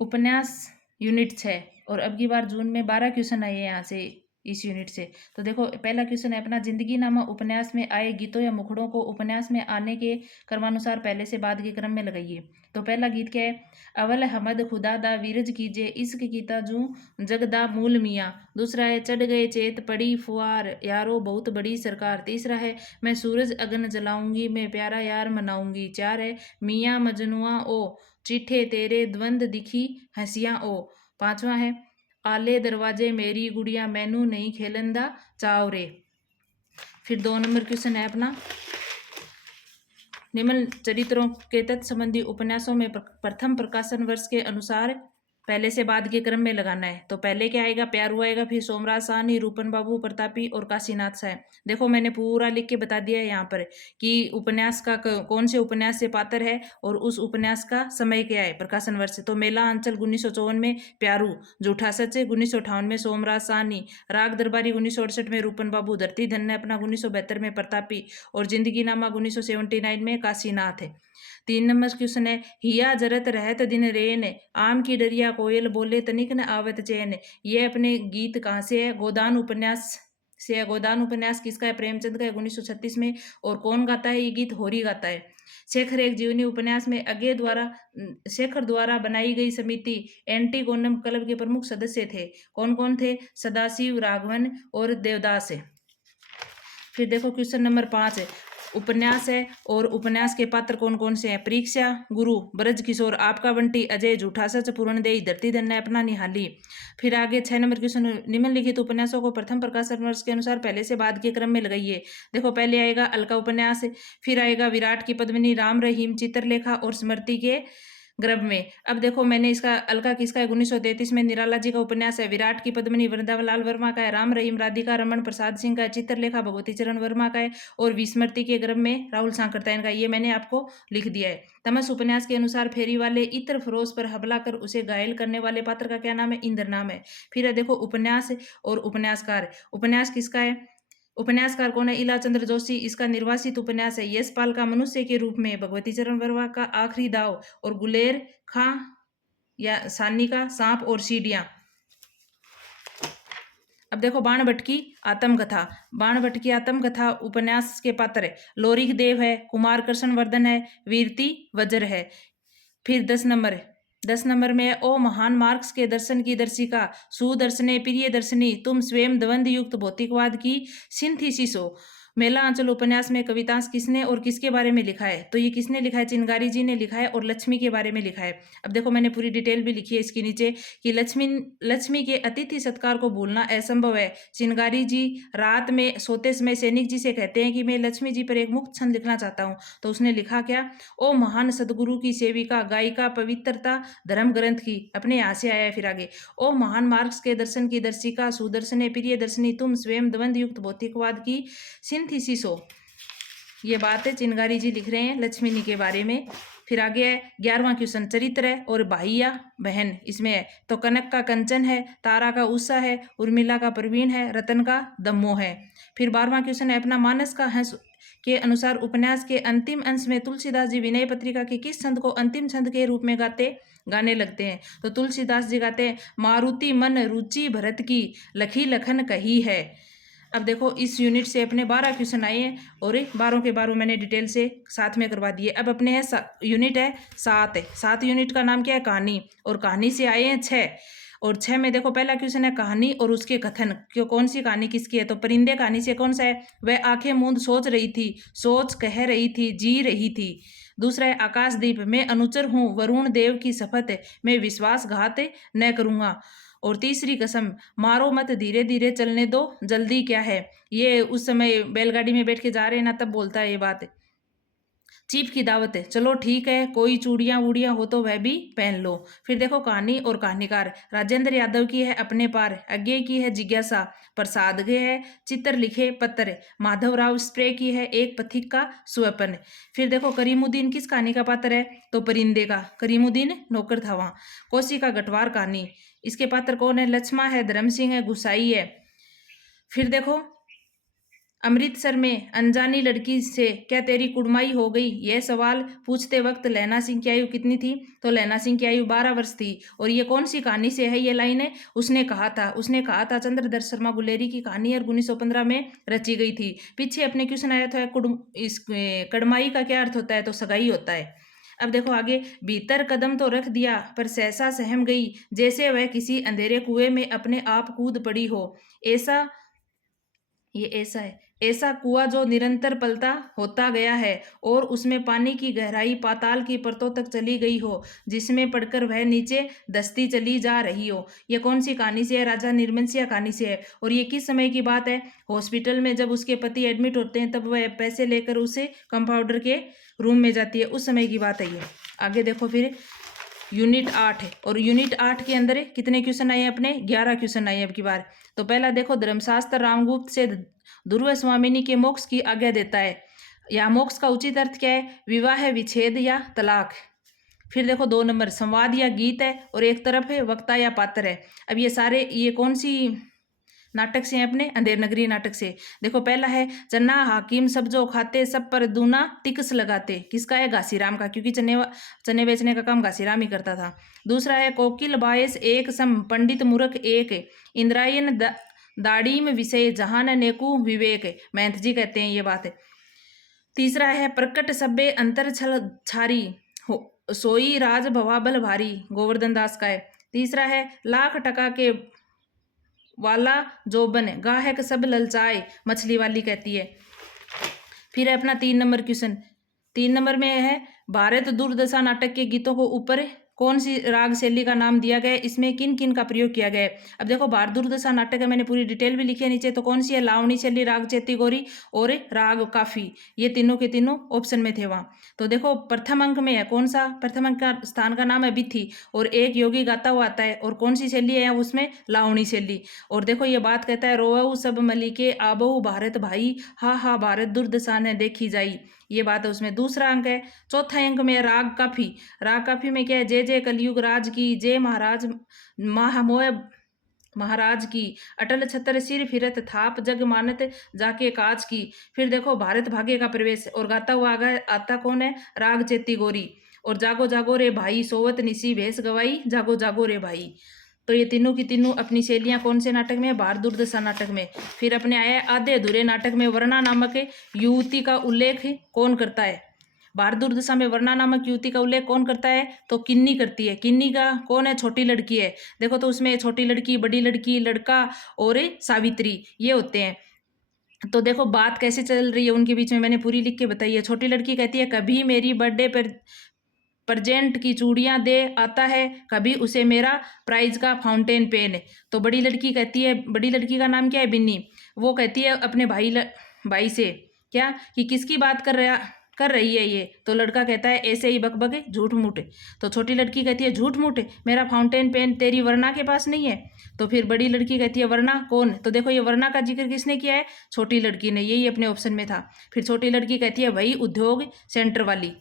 उपन्यास यूनिट 6 और अब की बार जून में 12 क्वेश्चन आए हैं यहाँ से इस यूनिट से। तो देखो पहला क्वेश्चन है अपना, जिंदगी नामा उपन्यास में आए गीतों या मुखड़ों को उपन्यास में आने के क्रमानुसार पहले से बाद के क्रम में लगाइए। तो पहला गीत क्या है? अवल हमद खुदा दा वीरज कीजे इश्क कीता जू जगदा मूल मियाँ। दूसरा है चढ़ गए चेत पड़ी फुआर यारो बहुत बड़ी सरकार। तीसरा है मैं सूरज अगन जलाऊंगी मैं प्यारा यार मनाऊंगी। चार है मियाँ मजनुआ ओ चिट्ठे तेरे द्वंद दिखी हंसियां ओ। पांचवा है आले दरवाजे मेरी गुड़िया मैनू नहीं खेलंदा चाव रे। फिर 2 नंबर क्वेश्चन है अपना, निम्न चरित्रों के तत्व संबंधी उपन्यासों में प्रथम प्रकाशन वर्ष के अनुसार पहले से बाद के क्रम में लगाना है। तो पहले क्या आएगा? प्यारू आएगा, फिर सोमराज साहनी, रूपन बाबू प्रतापी और काशीनाथ साहब। देखो मैंने पूरा लिख के बता दिया है यहाँ पर कि उपन्यास का कौन से उपन्यास से पात्र है और उस उपन्यास का समय क्या है, प्रकाशन वर्ष। तो मेला अंचल 1954 में प्यारू, झूठा सच 1958 में सोमराज साहनी, राग दरबारी 1968 में रूपन बाबू, धरती धन्य अपना 1972 में प्रतापी और जिंदगी नामा 1979 में काशीनाथ है। 3 नंबर क्वेश्चन है, हिया जरत रहत दिन रेन आम की डरिया कोयल बोले तनिक न आवत चैन। ये अपने गीत कहाँ से है? गोदान उपन्यास से है। गोदान उपन्यास किसका है? प्रेमचंद का है 1936 में। और कौन गाता है ये गीत? होरी गाता है। शेखर एक जीवनी उपन्यास में शेखर द्वारा बनाई गई समिति एंटीगोनम क्लब के प्रमुख सदस्य थे। कौन कौन थे? सदाशिव, राघवन और देवदास है। फिर देखो क्वेश्चन नंबर 5 है, उपन्यास है और उपन्यास के पात्र कौन कौन से हैं? परीक्षा, गुरु, ब्रज किशोर, आपका बंटी, अजय, झूठा सच, पूर्णदेही, धरती धन्य अपना, निहाली। फिर आगे 6 नंबर क्वेश्चन, निम्नलिखित उपन्यासों को प्रथम प्रकाशन वर्ष के अनुसार पहले से बाद के क्रम में लगाइए। देखो पहले आएगा अलका उपन्यास, फिर आएगा विराट की पद्मिनी, राम रहीम, चित्रलेखा और स्मृति के गर्भ में। अब देखो मैंने इसका अलका किसका है? 1933 में निराला जी का उपन्यास है। विराट की पद्मिनी वृंदावनलाल वर्मा का है। राम रहीम राधिका रमन प्रसाद सिंह का है। चित्रलेखा भगवती चरण वर्मा का है। और विस्मृति के गर्भ में राहुल सांकृत्यायन का। ये मैंने आपको लिख दिया है। तमस उपन्यास के अनुसार फेरी वाले इत्र फरोज पर हमला कर उसे घायल करने वाले पात्र का क्या नाम है? इंद्र नाम है। फिर है देखो उपन्यास और उपन्यासकार। उपन्यास किसका है? उपन्यासकार कौन है? इला चंद्र जोशी। इसका निर्वासित उपन्यास है। यशपाल का मनुष्य के रूप में, भगवती चरण वर्मा का आखिरी दाव और गुलेर खां या सानी का सांप और सीढ़ियां। अब देखो बाणभट्ट की आत्मकथा। बाणभट्ट की आत्मकथा उपन्यास के पात्र है लोरिक देव है, कुमार कृष्ण वर्धन है, वीरती वज्र है। फिर 10 नंबर में ओ महान मार्क्स के दर्शन की दर्शिका, सुदर्शने प्रिय दर्शनी, तुम स्वयं द्वंद युक्त भौतिकवाद की सिंथेसिस हो। मेला आंचल उपन्यास में कवितांश किसने और किसके बारे में लिखा है? तो ये किसने लिखा है? चिनगारी जी ने लिखा है और लक्ष्मी के बारे में लिखा है। अब देखो मैंने पूरी डिटेल भी लिखी है इसके नीचे कि लक्ष्मी के अतिथि सत्कार को भूलना असंभव है। चिनगारी जी रात में सोते समय सैनिक जी से कहते हैं कि मैं लक्ष्मी जी पर एक मुक्त छंद लिखना चाहता हूँ। तो उसने लिखा क्या? ओ महान सदगुरु की सेविका, गायिका, पवित्रता धर्म ग्रंथ की। अपने यहाँ से आया है। फिर आगे, ओ महान मार्क्स के दर्शन की दर्शिका, सुदर्शने प्रिय दर्शनी, तुम स्वयं द्वंद युक्त भौतिकवाद की सिंथेसिस हो। ये बात है चिनगारी जी लिख रहे हैं लक्ष्मी के बारे में। फिर आगे है 11वां क्वेश्चन, चरित्र है और भाइया बहन इसमें है। तो कनक का कंचन है, तारा का उषा है, उर्मिला का प्रवीण है, रतन का दम्मो है। फिर 12वां क्वेश्चन है अपना, मानस का हंस के अनुसार उपन्यास के अंतिम अंश में तुलसीदास जी विनय पत्रिका के किस छंद को अंतिम छंद के रूप में गाने लगते हैं? तो तुलसीदास जी गाते हैं, मारुति मन रुचि भरत की लखी लखन कही है। अब देखो इस यूनिट से अपने 12 क्वेश्चन आए हैं और 12 के 12 मैंने डिटेल से साथ में करवा दिए। अब अपने है यूनिट है 7 है। 7 यूनिट का नाम क्या है? कहानी। और कहानी से आए हैं 6। और 6 में देखो पहला क्वेश्चन है कहानी और उसके कथन। क्यों, कौन सी कहानी किसकी है? तो परिंदे कहानी से कौन सा है? वह आंखें मूंद सोच रही थी, सोच कह रही थी, जी रही थी। दूसरा है आकाशदीप, मैं अनुचर हूँ वरुण देव की शपथ, मैं विश्वासघात न करूंगा। और तीसरी कसम, मारो मत धीरे धीरे चलने दो, जल्दी क्या है। ये उस समय बैलगाड़ी में बैठ के जा रहे हैं ना, तब बोलता है ये बात। चीफ की दावत है, चलो ठीक है, कोई चूड़ियां वूड़ियां हो तो वह भी पहन लो। फिर देखो कहानी और कहानीकार। राजेंद्र यादव की है अपने पार, अज्ञे की है जिज्ञासा, प्रसाद गे है चित्र लिखे पत्र, माधवराव स्प्रे की है एक पथिक का स्वप्न। फिर देखो करीमुद्दीन किस कहानी का पात्र है? तो परिंदे का। करीमुद्दीन नौकर था वहां। कोसी का गटवार कहानी, इसके पात्र कौन है? लक्ष्मा है, धर्म सिंह है, गुसाई है। फिर देखो अमृतसर में अनजानी लड़की से क्या तेरी कुड़माई हो गई? यह सवाल पूछते वक्त लैला सिंह की आयु कितनी थी? तो लैला सिंह की आयु 12 वर्ष थी। और ये कौन सी कहानी से है ये लाइनें? उसने कहा था चंद्रदत्त शर्मा गुलेरी की कहानी और 1915 में रची गई थी। पीछे अपने क्वेश्चन आया था कड़माई का क्या अर्थ होता है? तो सगाई होता है। अब देखो आगे, भीतर कदम तो रख दिया पर सहसा सहम गई, जैसे वह किसी अंधेरे कुएं में अपने आप कूद पड़ी हो। ऐसा ये ऐसा है ऐसा कुआं जो निरंतर पलता होता गया है और उसमें पानी की गहराई पाताल की परतों तक चली गई हो, जिसमें पड़कर वह नीचे धंसती चली जा रही हो। ये कौन सी कहानी से है? राजा निर्मनसिया कहानी से है। और ये किस समय की बात है? हॉस्पिटल में जब उसके पति एडमिट होते हैं तब वह पैसे लेकर उसे कंपाउंडर के रूम में जाती है, उस समय की बात है ये। आगे देखो फिर यूनिट 8 है और यूनिट 8 के अंदर कितने क्वेश्चन आए? अपने 11 क्वेश्चन आए अब की बार। तो पहला देखो, धर्मशास्त्र रामगुप्त से ध्रुव स्वामिनी के मोक्ष की आज्ञा देता है। यहाँ मोक्ष का उचित अर्थ क्या है? विवाह, विच्छेद या तलाक। फिर देखो 2 नंबर, संवाद या गीत है और एक तरफ है वक्ता या पात्र है। अब ये कौन सी नाटक से हैं? अपने अंधेर नगरी नाटक से। देखो पहला है, चन्ना हाकिम सब जो खाते सब पर दूना टिकस लगाते। किसका है? घासीराम का, क्योंकि चने बेचने का काम घासीराम ही करता था। दूसरा है, कोकिल बायस एक सम पंडित मूर्ख एक, इंद्रायन दाड़ीम विषय जहान नेकु विवेक। महंत जी कहते हैं ये बात है। तीसरा है, प्रकट सब्बे अंतर छल छारी हो सोई राज भवाबल भारी। गोवर्धन दास का है। तीसरा है, लाख टका के वाला जोबन गाहक सब ललचाए। मछली वाली कहती है। फिर है अपना 3 नंबर क्वेश्चन। 3 नंबर में है, भारत दुर्दशा नाटक के गीतों को ऊपर कौन सी राग शैली का नाम दिया गया है? इसमें किन किन का प्रयोग किया गया है? अब देखो, भारत दुर्दशा नाटक है, मैंने पूरी डिटेल भी लिखी है नीचे। तो कौन सी है? लावणी शैली, राग चैती गौरी और राग काफी। ये तीनों के तीनों ऑप्शन में थे वहाँ। तो देखो प्रथम अंक में है कौन सा? प्रथम अंक का स्थान का नाम है बिथी और एक योगी गाता हुआ आता है। और कौन सी शैली है उसमें? लावणी शैली। और देखो ये बात कहता है, रोवऊ सब मलिके आबहु भारत भाई, हा हा भारत दुर्दशा ने देखी जाई। ये बात है उसमें। दूसरा अंक है, चौथा अंक में राग काफी। राग काफी में क्या है? जय जय कलयुग राज की, जय महाराज महामोय महाराज की, अटल छतर सिर फिरत थाप जग मानत जाके काज की। फिर देखो भारत भाग्य का प्रवेश और गाता हुआ आगा आता कौन है? राग चेती गोरी। और जागो जागो रे भाई सोवत निसी भेस गवाई, जागो जागो रे भाई। तो ये तीनों की तीनों अपनी शैलियां कौन से नाटक में? भारत दुर्दशा नाटक में। फिर अपने आया आधे अधूरे नाटक में वर्णा नामक युवती का उल्लेख कौन करता है? भारत दुर्दशा में वर्णा नामक युवती का उल्लेख कौन करता है? तो किन्नी करती है। किन्नी का कौन है? छोटी लड़की है। देखो तो उसमें छोटी लड़की, बड़ी लड़की, लड़का और सावित्री ये होते हैं। तो देखो बात कैसे चल रही है उनके बीच में, मैंने पूरी लिख के बताई है। छोटी लड़की कहती है, कभी मेरी बर्थडे पर प्रजेंट की चूड़ियां दे आता है, कभी उसे मेरा प्राइज का फाउंटेन पेन। तो बड़ी लड़की कहती है, बड़ी लड़की का नाम क्या है? बिन्नी। वो कहती है अपने भाई से क्या कि किसकी बात कर रही है ये? तो लड़का कहता है ऐसे ही बकबक झूठ मूठ। तो छोटी लड़की कहती है, झूठ मूठ? मेरा फाउंटेन पेन तेरी वरना के पास नहीं है? तो फिर बड़ी लड़की कहती है, वरना कौन? तो देखो ये वरना का जिक्र किसने किया है? छोटी लड़की ने। यही अपने ऑप्शन में था। फिर छोटी लड़की कहती है, वही उद्योग सेंटर वाली।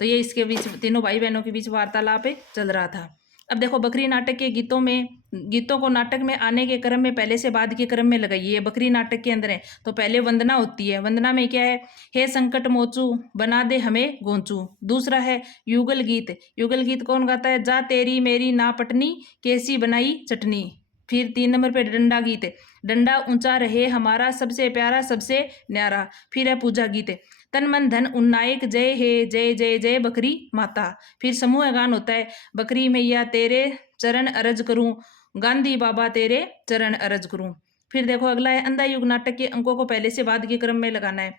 तो ये इसके बीच तीनों भाई बहनों के बीच वार्तालाप चल रहा था। अब देखो बकरी नाटक के गीतों को नाटक में आने के क्रम में पहले से बाद के क्रम में लगाइए। ये बकरी नाटक के अंदर है। तो पहले वंदना होती है। वंदना में क्या है? हे संकट मोचू बना दे हमें गोंचू। दूसरा है युगल गीत। युगल गीत कौन गाता है? जा तेरी मेरी ना पटनी, कैसी बनाई चटनी। फिर 3 नंबर पे डंडा गीत। डंडा ऊंचा रहे हमारा, सबसे प्यारा सबसे न्यारा। फिर है पूजा गीत। तन मन धन उन्नायक जय हे, जय जय जय बकरी माता। फिर समूह गान होता है, बकरी मैया तेरे चरण अरज करूं, गांधी बाबा तेरे चरण अरज करूं। फिर देखो अगला है, अंधा युग नाटक के अंकों को पहले से बाद के क्रम में लगाना है।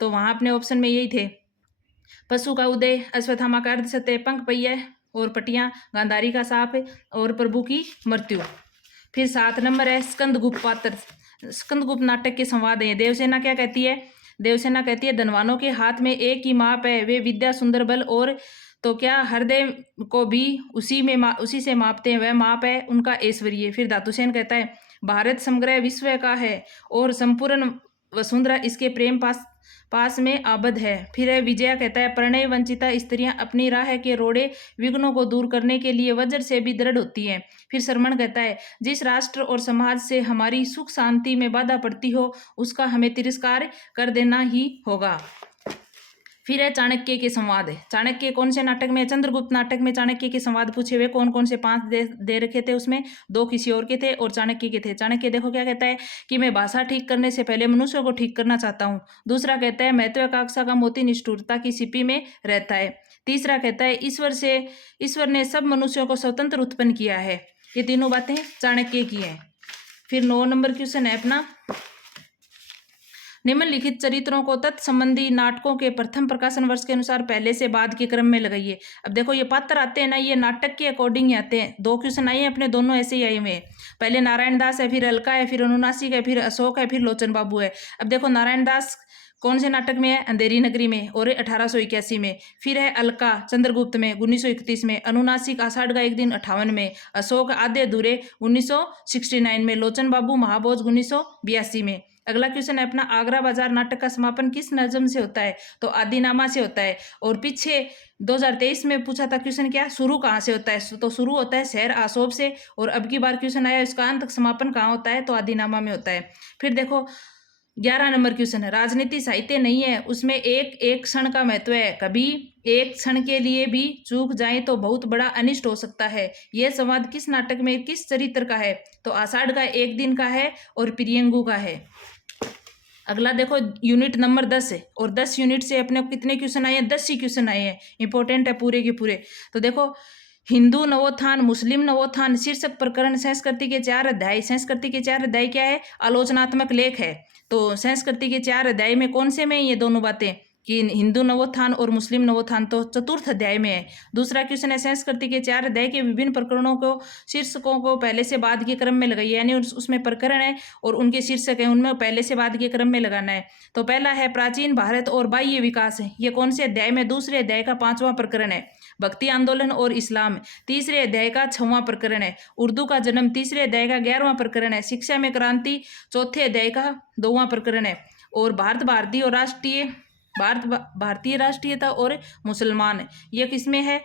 तो वहां अपने ऑप्शन में यही थे, पशु का उदय, अश्वत्थामा का अर्धसत्य, पंख पहिया और पटियां, गांधारी का साप और प्रभु की मृत्यु। फिर 7 नंबर है स्कंदगुप्त पात्र। स्कंदगुप्त नाटक के संवाद है। देवसेना क्या कहती है? देवसेना कहती है, धनवानों के हाथ में एक ही माप है, वे विद्या सुंदर बल और तो क्या हृदय को भी उसी से मापते हैं, वह माप है उनका ऐश्वर्य। फिर धातुसेन कहता है, भारत समग्र विश्व का है और संपूर्ण वसुंधरा इसके प्रेम पास पास में आबद है। फिर है विजया कहता है प्रणय वंचिता स्त्रियां अपनी राह के रोड़े विघ्नों को दूर करने के लिए वज्र से भी दृढ़ होती हैं। फिर श्रमण कहता है जिस राष्ट्र और समाज से हमारी सुख शांति में बाधा पड़ती हो उसका हमें तिरस्कार कर देना ही होगा। फिर है चाणक्य के संवाद। चाणक्य कौन से नाटक में? चंद्रगुप्त नाटक में चाणक्य के संवाद पूछे हुए कौन कौन से 5 दे रखे थे, उसमें 2 किसी और के थे और चाणक्य के थे। चाणक्य देखो क्या कहता है कि मैं भाषा ठीक करने से पहले मनुष्य को ठीक करना चाहता हूँ। दूसरा कहता है महत्वाकांक्षा का मोती निष्ठुरता की सीपी में रहता है। तीसरा कहता है ईश्वर ने सब मनुष्यों को स्वतंत्र उत्पन्न किया है। ये तीनों बातें चाणक्य की हैं। फिर 9 नंबर क्वेश्चन है अपना, निम्नलिखित चरित्रों को तत्संबंधी नाटकों के प्रथम प्रकाशन वर्ष के अनुसार पहले से बाद के क्रम में लगाइए। अब देखो ये पात्र आते हैं ना, ये नाटक के अकॉर्डिंग ही आते हैं। 2 क्वेश्चन आए हैं अपने, दोनों ऐसे ही आए हुए हैं। पहले नारायण दास है, फिर अलका है, फिर अनुनासिक है, फिर अशोक है, फिर लोचन बाबू है। अब देखो नारायण दास कौन से नाटक में है? अंधेरी नगरी में और 1881 में। फिर है अलका चंद्रगुप्त में 1931 में। अनुनासिक आषाढ़ का एक दिन 58 में। अशोक आधे अधूरे 1969 में। लोचन बाबू महाभोज 1982 में। अगला क्वेश्चन है अपना, आगरा बाजार नाटक का समापन किस नज़म से होता है? तो आदिनामा से होता है। और पीछे 2023 में पूछा था क्वेश्चन, क्या शुरू कहाँ से होता है? तो शुरू होता है शहर आसोब से। और अब की बार क्वेश्चन आया इसका अंत समापन कहाँ होता है? तो आदिनामा में होता है। फिर देखो 11 नंबर क्वेश्चन है, राजनीति साहित्य नहीं है, उसमें एक एक क्षण का महत्व है। कभी एक क्षण के लिए भी चूक जाए तो बहुत बड़ा अनिष्ट हो सकता है। यह संवाद किस नाटक में किस चरित्र का है? तो आषाढ़ का एक दिन का है और प्रियंगु का है। अगला देखो यूनिट नंबर 10 है और 10 यूनिट से अपने को कितने क्वेश्चन आए हैं? 10 ही क्वेश्चन आए हैं, इंपॉर्टेंट है पूरे के पूरे। तो देखो हिंदू नवोत्थान मुस्लिम नवोत्थान शीर्षक प्रकरण संस्कृति के 4 अध्याय। संस्कृति के 4 अध्याय क्या है? आलोचनात्मक लेख है। तो संस्कृति के 4 अध्याय में कौन से में ये दोनों बातें कि हिंदू नवोत्थान और मुस्लिम नवोत्थान? तो चतुर्थ अध्याय में है। दूसरा क्वेश्चन है संस्कृति के 4 अध्याय के विभिन्न प्रकरणों को शीर्षकों को पहले से बाद के क्रम में लगाइए, यानी उसमें प्रकरण है और उनके शीर्षक है उनमें पहले से बाद के क्रम में लगाना है। तो पहला है प्राचीन भारत और बाह्य विकास है, ये कौन से अध्याय में? दूसरे अध्याय का 5वां प्रकरण है। भक्ति आंदोलन और इस्लाम तीसरे अध्याय का 6वां प्रकरण है। उर्दू का जन्म तीसरे अध्याय का 11वां प्रकरण है। शिक्षा में क्रांति चौथे अध्याय का 2वां प्रकरण है। और भारतीय राष्ट्रीयता और मुसलमान ये किसमें है?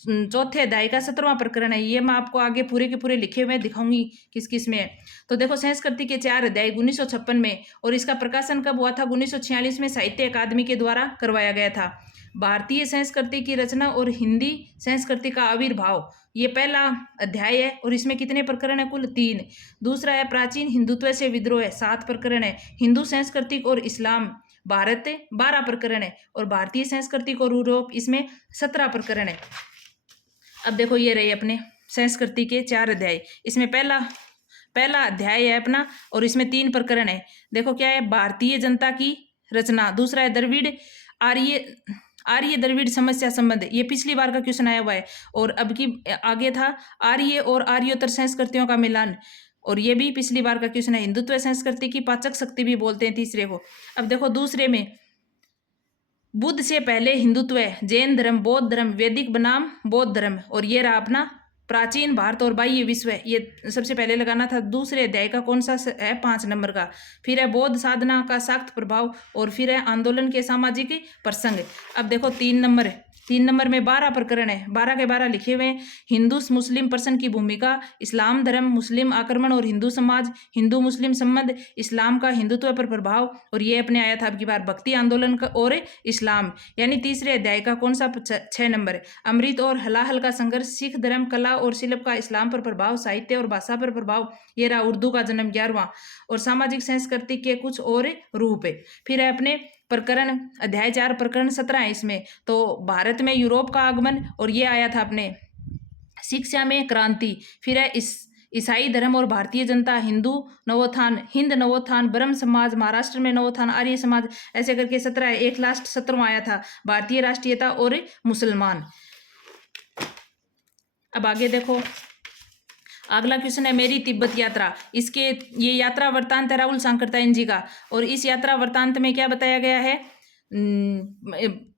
चौथे अध्याय का 17वां प्रकरण है। ये मैं आपको आगे पूरे के पूरे लिखे हुए दिखाऊंगी किस किस में है। तो देखो संस्कृति के 4 अध्याय 1956 में, और इसका प्रकाशन कब हुआ था? 1946 में साहित्य अकादमी के द्वारा करवाया गया था। भारतीय संस्कृति की रचना और हिंदी संस्कृति का आविर्भाव ये पहला अध्याय है और इसमें कितने प्रकरण है? कुल 3। दूसरा है प्राचीन हिंदुत्व से विद्रोह है, 7 प्रकरण है। हिंदू संस्कृति और इस्लाम भारत 12 प्रकरण है और भारतीय संस्कृति और यूरोप इसमें 17 प्रकरण है। अब देखो ये रहे अपने संस्कृति के 4 अध्याय। इसमें पहला अध्याय है अपना और इसमें 3 प्रकरण है। देखो क्या है? भारतीय जनता की रचना। दूसरा है द्रविड़ आर्य द्रविड़ समस्या संबंध, ये पिछली बार का क्वेश्चन आया हुआ है। और अब की आगे था आर्य और आर्योत्तर संस्कृतियों का मिलान, और ये भी पिछली बार का क्वेश्चन है। हिंदुत्व संस्कृति की पाचक शक्ति भी बोलते हैं तीसरे को। अब देखो दूसरे में बुद्ध से पहले हिंदुत्व, जैन धर्म, बौद्ध धर्म, वैदिक बनाम बौद्ध धर्म, और ये रहा अपना प्राचीन भारत और बाह्य विश्व, ये सबसे पहले लगाना था। दूसरे अध्याय का कौन सा है? 5 नंबर का। फिर है बौद्ध साधना का सख्त प्रभाव, और फिर है आंदोलन के सामाजिक प्रसंग। अब देखो 3 नंबर है, 3 नंबर में 12 प्रकरण है, 12 के 12 लिखे हुए हैं। हिंदू मुस्लिम प्रश्न की भूमिका, इस्लाम धर्म, मुस्लिम आक्रमण और हिंदू समाज, हिंदू मुस्लिम संबंध, इस्लाम का हिंदुत्व पर प्रभाव, और ये अपने आया था अब की बार भक्ति आंदोलन का और इस्लाम, यानी तीसरे अध्याय का कौन सा? 6 नंबर है। अमृत और हलाहल का संघर्ष, सिख धर्म, कला और शिल्प का इस्लाम पर प्रभाव, साहित्य और भाषा पर प्रभाव, ये रहा उर्दू का जन्म 11वां, और सामाजिक संस्कृति के कुछ और रूप है। फिर है अपने प्रकरण अध्याय 4 प्रकरण 17 है इसमें। तो भारत में यूरोप का आगमन, और ये आया था अपने शिक्षा में क्रांति। फिर है ईसाई धर्म और भारतीय जनता, हिंदू नवोत्थान, हिंद नवोत्थान, ब्रह्म समाज, महाराष्ट्र में नवोत्थान, आर्य समाज, ऐसे करके 17 है। एक लास्ट 17वां आया था भारतीय राष्ट्रीयता और मुसलमान। अब आगे देखो अगला क्वेश्चन है मेरी तिब्बत यात्रा। इसके ये यात्रा वृत्तांत है राहुल सांकरतायन जी का, और इस यात्रा वृत्तांत में क्या बताया गया है?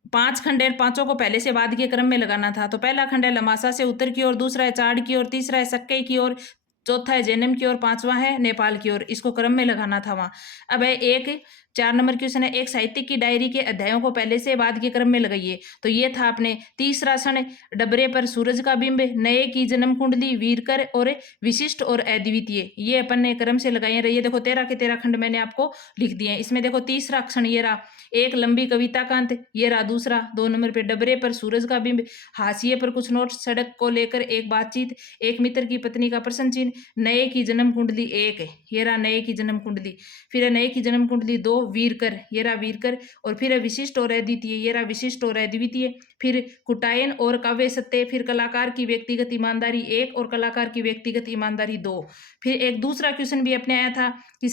5 खंड है, 5 को पहले से बाद के क्रम में लगाना था। तो पहला खंड है लमासा से उत्तर की ओर, दूसरा है चाड़ की ओर, तीसरा है सक्के की ओर, चौथा है जैनम की ओर, 5वां है नेपाल की ओर। इसको क्रम में लगाना था वहाँ। अब है एक 4 नंबर क्वेश्चन है, एक साहित्यिक की डायरी के अध्यायों को पहले से बाद के क्रम में लगाइए। तो ये था अपने तीसरा क्षण, डबरे पर सूरज का बिंब, नए की जन्म कुंडली, वीरकर और विशिष्ट और अद्वितीय। ये अपन ने क्रम से लगाए रहिए। देखो 13 के 13 खंड मैंने आपको लिख दिए हैं। इसमें देखो तीसरा क्षण ये रहा, एक लंबी कविता का अंत, ये रहा दूसरा। 2 नंबर पे डबरे पर सूरज का बिंब, हाशिए पर कुछ नोट, सड़क को लेकर एक बातचीत, एक मित्र की पत्नी का प्रश्न चिन्ह, नए की जन्म कुंडली एक है, ये रहा नए की जन्म कुंडली। फिर है नए की जन्म कुंडली 2, वीरकर, ये रहा वीरकर। और फिर है विशिष्ट और अद्वितीय, ये रहा विशिष्ट और अद्वितीय। फिर कुटायन और काव्य सत्य, फिर कलाकार की व्यक्तिगत ईमानदारी 1 और कलाकार की व्यक्तिगत ईमानदारी 2। फिर एक दूसरा क्वेश्चन भी अपने आया था कि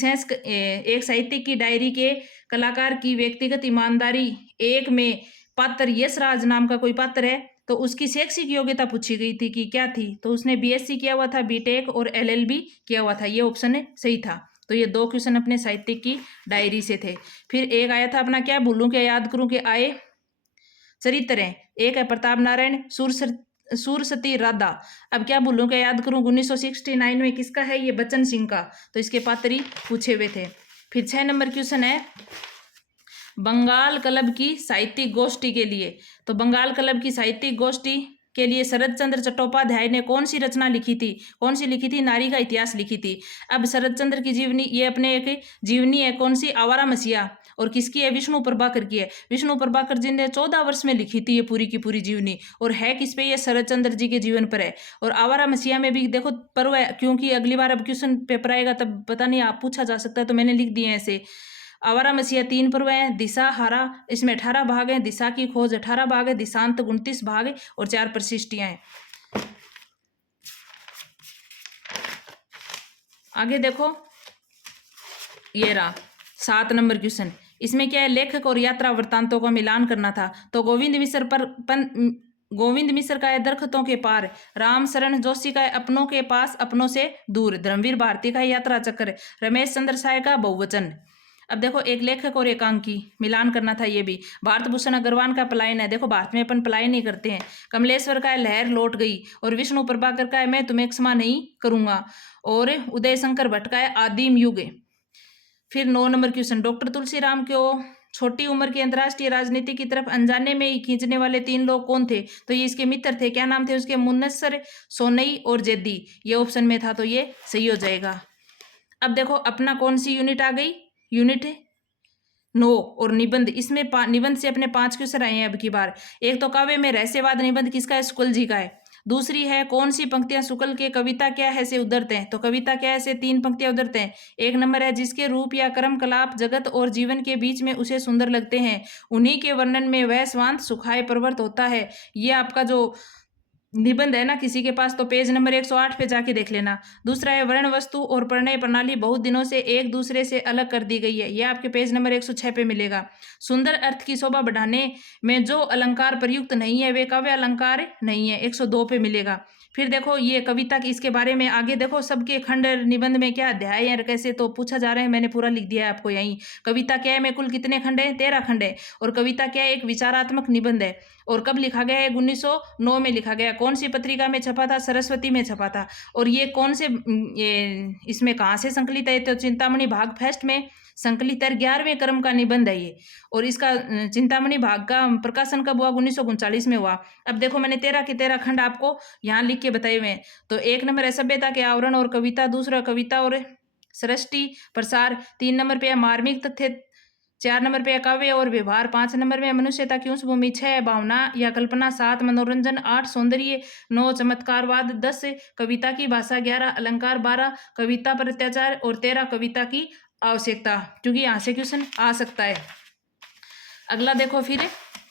एक साहित्यिक की डायरी के कलाकार की व्यक्तिगत ईमानदारी 1 में पात्र यशराज नाम का कोई पात्र है, तो उसकी शैक्षिक योग्यता पूछी गई थी कि क्या थी, तो उसने बीएससी किया हुआ था, बीटेक और एलएलबी किया हुआ था। ये ऑप्शन सही था। तो ये 2 क्वेश्चन अपने साहित्यिक की डायरी से थे। फिर एक आया था अपना क्या भूलूं क्या याद करूं के आए चरित्र हैं। एक है प्रताप नारायण, सूरसती राधा। अब क्या भूलूं क्या याद करूं 1969 में किसका है, ये बच्चन सिंह का। तो इसके पात्र ही पूछे हुए थे। फिर 6 नंबर क्वेश्चन है बंगाल क्लब की साहित्यिक गोष्ठी के लिए। तो बंगाल क्लब की साहित्यिक गोष्ठी के लिए शरद चंद्र चट्टोपाध्याय ने कौन सी रचना लिखी थी, कौन सी लिखी थी, नारी का इतिहास लिखी थी। अब शरद चंद्र की जीवनी, ये अपने एक जीवनी है, कौन सी, आवारा मसीहा। और किसकी है, विष्णु प्रभाकर की है। विष्णु प्रभाकर जी ने 14 वर्ष में लिखी थी ये पूरी की पूरी जीवनी। और है किस पे, ये शरद चंद्र जी के जीवन पर है। और आवारा मसीहा में भी देखो पर्व है, क्योंकि अगली बार अब क्वेश्चन पेपर आएगा तब पता नहीं आप पूछा जा सकता है, तो मैंने लिख दिए हैं ऐसे। आवारा मसीहा 3 पर्व हैं, दिशा हारा, इसमें 18 भाग हैं, दिशा की खोज 18 भाग है, दिशांत 29 भाग है और 4 प्रशिष्टियां हैं। आगे देखो ये रहा 7 नंबर क्वेश्चन। इसमें क्या है, लेखक और यात्रा वृत्तांतों का मिलान करना था। तो गोविंद मिश्र का है दरख्तों के पार, राम शरण जोशी का है अपनों के पास अपनों से दूर, धर्मवीर भारती का है यात्रा चक्र, रमेश चंद्र साय का बहुवचन। अब देखो एक लेखक और एकांकी मिलान करना था। ये भी भारत भूषण अग्रवाल का पलायन है। देखो भारत में अपन पलायन नहीं करते हैं। कमलेश्वर का है लहर लौट गई, और विष्णु प्रभाकर का है मैं तुम्हें क्षमा नहीं करूंगा, और उदय शंकर भट्ट का है आदिम युग। फिर 9 नंबर क्वेश्चन, डॉक्टर तुलसीराम को छोटी उम्र की अंतर्राष्ट्रीय राजनीति की तरफ अनजाने में ही खींचने वाले 3 लोग कौन थे, तो ये इसके मित्र थे। क्या नाम थे उसके, मुन्नसर, सोनई और जेदी। ये ऑप्शन में था, तो ये सही हो जाएगा। अब देखो अपना कौन सी यूनिट आ गई, यूनिट 9 और निबंध। इसमें निबंध से अपने 5 क्वेश्चन आए हैं अब की बार। एक तो काव्य में रहस्यवाद निबंध किसका है, शुक्ल जी का है। दूसरी है कौन सी पंक्तियां शुक्ल के कविता क्या है से उद्धरते हैं, तो कविता क्या है से 3 पंक्तियां उद्धरते हैं। 1 नंबर है जिसके रूप या कर्म कलाप जगत और जीवन के बीच में उसे सुंदर लगते हैं, उन्हीं के वर्णन में वह स्वांत सुखाय प्रवृत्त होता है। ये आपका जो निबंध है ना किसी के पास, तो पेज नंबर 108 पे जाके देख लेना। दूसरा है वर्ण वस्तु और प्रणय प्रणाली बहुत दिनों से एक दूसरे से अलग कर दी गई है, ये आपके पेज नंबर 106 पे मिलेगा। सुंदर अर्थ की शोभा बढ़ाने में जो अलंकार प्रयुक्त नहीं है वे काव्य अलंकार नहीं है, 102 पे मिलेगा। फिर देखो ये कविता की, इसके बारे में आगे देखो सबके खंड निबंध में क्या अध्याय है कैसे तो पूछा जा रहा है, मैंने पूरा लिख दिया है आपको यहीं। कविता क्या है में कुल कितने खंड है, 13 खंड है। और कविता क्या है, एक विचारात्मक निबंध है। और कब लिखा गया है, 1909 में लिखा गया। कौन सी पत्रिका में छपा था, सरस्वती में छपा था। और ये कौन से ये इसमें कहाँ से संकलित है, तो चिंतामणि भाग फर्स्ट में संकलित है, 11वें क्रम का निबंध है ये। और इसका चिंतामणि भाग का प्रकाशन कब हुआ, 1939 में हुआ। अब देखो मैंने 13 के 13 खंड आपको यहाँ लिख के बताए हुए हैं। तो 1 नंबर है सभ्यता के आवरण और कविता, दूसरा कविता और सृष्टि प्रसार, 3 नंबर पे है मार्मिक तथ्य, 4 नंबर पे है काव्य और व्यवहार, 5 नंबर में मनुष्यता की उस भूमि, 6 भावना या कल्पना, 7 मनोरंजन, 8 सौंदर्य, 9 चमत्कारवाद, 10 कविता की भाषा, 11 अलंकार, 12 कविता पर अत्याचार और 13 कविता की आवश्यकता, क्योंकि यहाँ से क्वेश्चन आ सकता है। अगला देखो फिर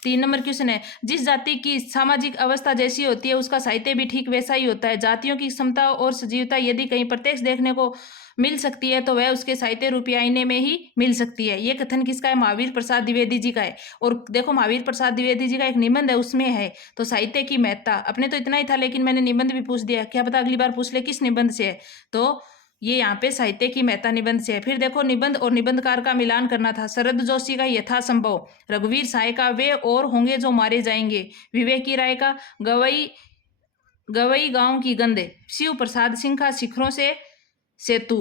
3 नंबर क्वेश्चन है, जिस जाति की सामाजिक अवस्था जैसी होती है उसका साहित्य भी ठीक वैसा ही होता है। जातियों की क्षमता और सजीवता यदि कहीं प्रत्यक्ष देखने को मिल सकती है तो वह उसके साहित्य रूपी आईने में ही मिल सकती है। ये कथन किसका है, महावीर प्रसाद द्विवेदी जी का है। और देखो महावीर प्रसाद द्विवेदी जी का एक निबंध है उसमें है, तो साहित्य की महत्ता। अपने तो इतना ही था लेकिन मैंने निबंध भी पूछ दिया, क्या पता अगली बार पूछ ले किस निबंध से है, तो ये यहाँ पे साहित्य की महत्ता निबंध से है। फिर देखो निबंध और निबंधकार का मिलान करना था। शरद जोशी का यथासंभव, रघुवीर साय का वे और होंगे जो मारे जाएंगे, विवेक की राय का गवई गांव की गंदे, शिव प्रसाद सिंह का शिखरों से सेतु।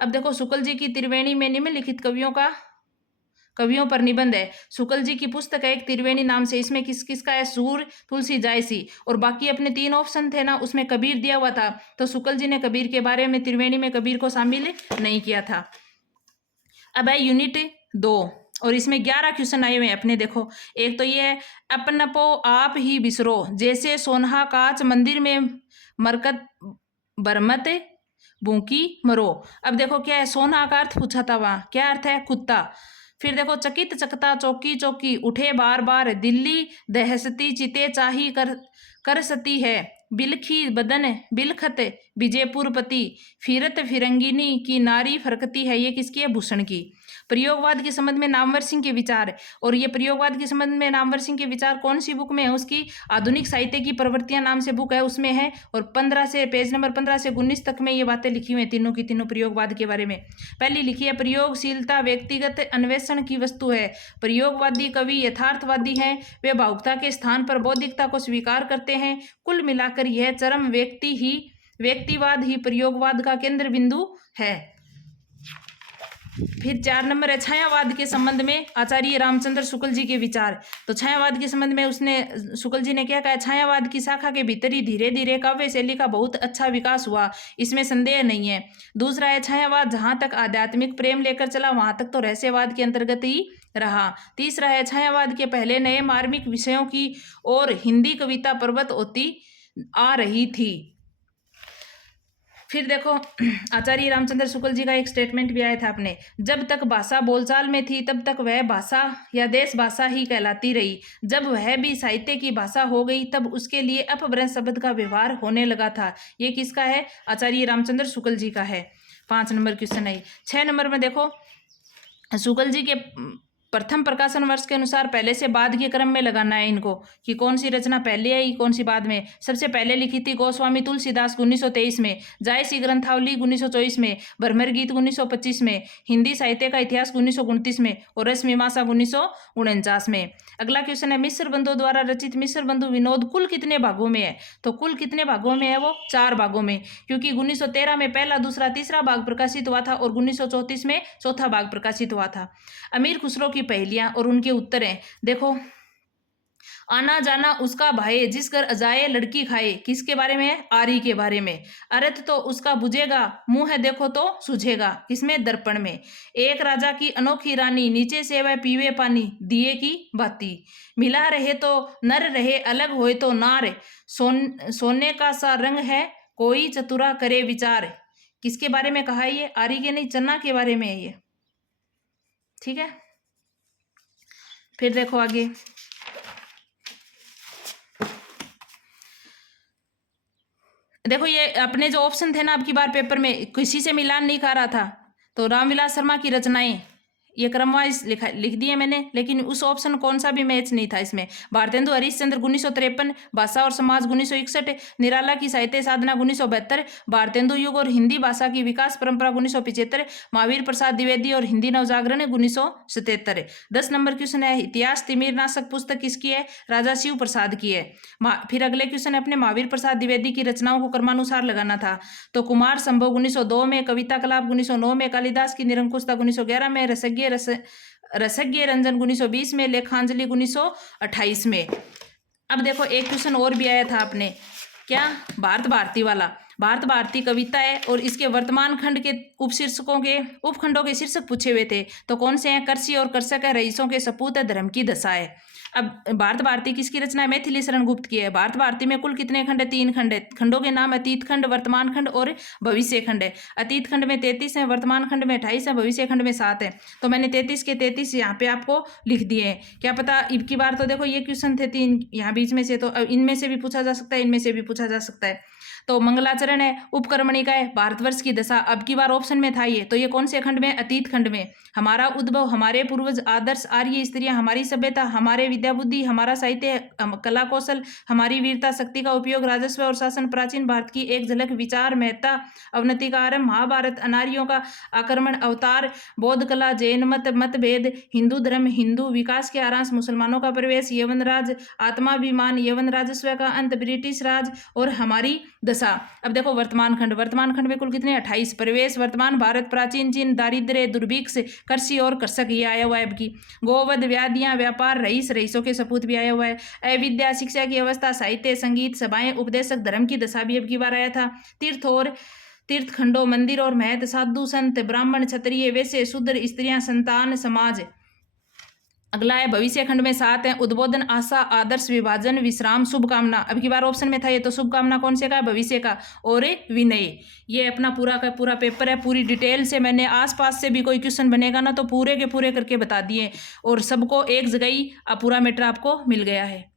अब देखो शुक्ल जी की त्रिवेणी में निम्नलिखित कवियों का कवियों पर निबंध है। शुक्ल जी की पुस्तक है एक त्रिवेणी नाम से, इसमें किस किसका है, सूर, तुलसी, जायसी। और बाकी अपने 3 ऑप्शन थे ना, उसमें कबीर दिया हुआ था, तो शुक्ल जी ने कबीर के बारे में त्रिवेणी में कबीर को शामिल नहीं किया था। अब है यूनिट 2 और इसमें 11 क्वेश्चन आए हुए हैं अपने। देखो एक तो ये है, अपनपो आप ही बिसरो, जैसे सोनहा कांच मंदिर में मरकत बरमत भूखी मरो। अब देखो क्या है, सोना का अर्थ पूछा था वहां, क्या अर्थ है, कुत्ता। फिर देखो चकित चकता चौकी चौकी उठे बार बार, दिल्ली दहसती चिते चाही कर सती है, बिलखी बदन बिलखत विजयपुर पति, फिरत फिरंगिनी की नारी फरकती है। ये किसकी है, भूषण की। प्रयोगवाद के संबंध में नामवर सिंह के विचार, और ये प्रयोगवाद के संबंध में नामवर सिंह के विचार कौन सी बुक में है, उसकी आधुनिक साहित्य की प्रवृत्तियां नाम से बुक है, उसमें है। और 15 से पेज नंबर 15 से 19 तक में ये बातें लिखी हुई हैं तीनों की तीनों प्रयोगवाद के बारे में। पहली लिखी है, प्रयोगशीलता व्यक्तिगत अन्वेषण की वस्तु है। प्रयोगवादी कवि यथार्थवादी हैं, वे भावुकता के स्थान पर बौद्धिकता को स्वीकार करते हैं। कुल मिलाकर यह चरम व्यक्तिवाद ही प्रयोगवाद का केंद्र बिंदु है। फिर 4 नंबर है, छायावाद के संबंध में आचार्य रामचंद्र शुक्ल जी के विचार। तो छायावाद के संबंध में उसने शुक्ल जी ने क्या कहा, छायावाद की शाखा के भीतर ही धीरे धीरे काव्य शैली का बहुत अच्छा विकास हुआ, इसमें संदेह नहीं है। दूसरा है, छायावाद जहां तक आध्यात्मिक प्रेम लेकर चला वहां तक तो रहस्यवाद के अंतर्गत ही रहा। तीसरा है, छायावाद के पहले नए मार्मिक विषयों की और हिंदी कविता प्रवृत्त होती आ रही थी। फिर देखो आचार्य रामचंद्र शुक्ल जी का एक स्टेटमेंट भी आया था अपने, जब तक भाषा बोलचाल में थी तब तक वह भाषा या देश भाषा ही कहलाती रही, जब वह भी साहित्य की भाषा हो गई तब उसके लिए अपभ्रंश शब्द का व्यवहार होने लगा था। ये किसका है, आचार्य रामचंद्र शुक्ल जी का है। 5 नंबर क्वेश्चन है। 6 नंबर में देखो, शुक्ल जी के प्रथम प्रकाशन वर्ष के अनुसार पहले से बाद के क्रम में लगाना है इनको, कि कौन सी रचना पहले है कौन सी बाद में। सबसे पहले लिखी थी गोस्वामी तुलसीदास 1923 में, जायसी ग्रंथावली 1924 में, भ्रमर गीत 1925 में, हिंदी साहित्य का इतिहास 1929 में और रस मीमांसा 1949 में। अगला क्वेश्चन है, मिश्र बंधुओं द्वारा रचित मिश्र बंधु विनोद कुल कितने भागों में है। तो कुल कितने भागों में है, वो 4 भागों में, क्योंकि 1913 में पहला दूसरा तीसरा भाग प्रकाशित हुआ था और 1934 में चौथा भाग प्रकाशित हुआ था। अमीर खुसरो की पहेलियां और उनके उत्तर हैं। देखो, आना जाना उसका भाई जिस घर अजाए लड़की खाए, किसके बारे में है, आरी के बारे में। अर्थ तो उसका बुझेगा, मुंह है देखो तो सुझेगा, किसमें, दर्पण में। एक राजा की अनोखी रानी, नीचे से वह पीवे पानी, दिए की बाती। मिला रहे तो नर रहे, अलग होए तो नार, सोने का सा रंग है, कोई चतुरा करे विचार। किसके बारे में कहा है ये, आरी के नहीं, चन्ना के बारे में है ये। ठीक है, फिर देखो आगे, देखो ये अपने जो ऑप्शन थे ना आपकी बार पेपर में किसी से मिलान नहीं खा रहा था, तो रामविलास शर्मा की रचनाएं ये क्रमवाइज लिख दिए मैंने, लेकिन उस ऑप्शन कौन सा भी मैच नहीं था इसमें। भारतेंदु हरिश्चंद्र 1953, भाषा और समाज 1961, निराला की साहित्य साधना 1972, भारतेंदु युग और हिंदी भाषा की विकास परंपरा 1975, महावीर प्रसाद द्विवेदी और हिंदी नवजागरण 1977। 10 नंबर क्वेश्चन है, इतिहास तिमिर नाशक पुस्तक किसकी है, राजा शिव प्रसाद की है। फिर अगले क्वेश्चन है, अपने महावीर प्रसाद द्विवेदी की रचनाओं को क्रमानुसार लगाना था। तो कुमार संभव 1902 में, कविता कलाप 1909 में, कालिदास की निरंकुशता 1911 में, रसज्ञ रंजन 1920 में, लेखांजलि 1928 में। अब देखो एक क्वेश्चन और भी आया था अपने, क्या, भारत भारती वाला। भारत भारती कविता है और इसके वर्तमान खंड के उपखंडों के शीर्षक पूछे हुए थे। तो कौन से हैं, कृषि और कृषक है, रईसों के सपूत है, धर्म की दशा है। अब भारत भारती किसकी रचना है, मैथिली शरण गुप्त की है। भारत भारती में कुल कितने खंड है, 3 खंड है। खंडों के नाम अतीत खंड, वर्तमान खंड और भविष्य खंड है। अतीत खंड में 33 है, वर्तमान खंड में 28 है, भविष्य खंड में 7 है। तो मैंने 33 के 33 यहाँ पे आपको लिख दिए हैं। क्या पता अब की बार तो देखो ये क्वेश्चन थे 3 यहाँ बीच में से, तो इनमें से भी पूछा जा सकता है, इनमें से भी पूछा जा सकता है। तो मंगलाचरण है, उपकर्मणिका है, भारतवर्ष की दशा, अब की बार ऑप्शन में था ये। तो ये कौन से खंड में, अतीत खंड में। हमारा उद्भव, हमारे पूर्वज, आदर्श, आर्य स्त्रियां, हमारी सभ्यता, हमारे विद्या बुद्धि, हमारा साहित्य, कला कौशल, हमारी वीरता, शक्ति का उपयोग, राजस्व और शासन, प्राचीन भारत की एक झलक, विचार, महत्ता, अवनति का आरंभ, महाभारत, अनार्यों का आक्रमण, अवतार, बौद्ध कला, जैन मतभेद, हिंदू धर्म, हिंदू विकास के आरांश, मुसलमानों का प्रवेश, यवन राज, आत्माभिमान, यवन राजस्व का अंत, ब्रिटिश राज और हमारी दशा। अब देखो वर्तमान खंड में कुल कितने 28। परिवेश वर्तमान भारत, प्राचीन चीन, दारिद्र्य, दुर्भिक्ष, कृषि और कृषक, ये आया हुआ है। अब की गोवध, व्याधियां, व्यापार, रईस, रईसों के सपूत भी आया हुआ है। अविद्या, शिक्षा की अवस्था, साहित्य, संगीत, सभाएं, उपदेशक, धर्म की दशा भी अब की बार आया था। तीर्थ और तीर्थ खंडों, मंदिर और महत, साधु संत, ब्राह्मण, क्षत्रिय, वैश्य, शूद्र, स्त्रियां, संतान, समाज। अगला है भविष्य खंड में 7 है। उद्बोधन, आशा, आदर्श, विभाजन, विश्राम, शुभकामना। अब की बार ऑप्शन में था ये, तो शुभकामना कौन से का है? भविष्य का। और विनय। ये अपना पूरा का पूरा पेपर है, पूरी डिटेल से मैंने आसपास से भी कोई क्वेश्चन बनेगा ना तो पूरे के पूरे करके बता दिए और सबको एक जगह ही पूरा मैटर आपको मिल गया है।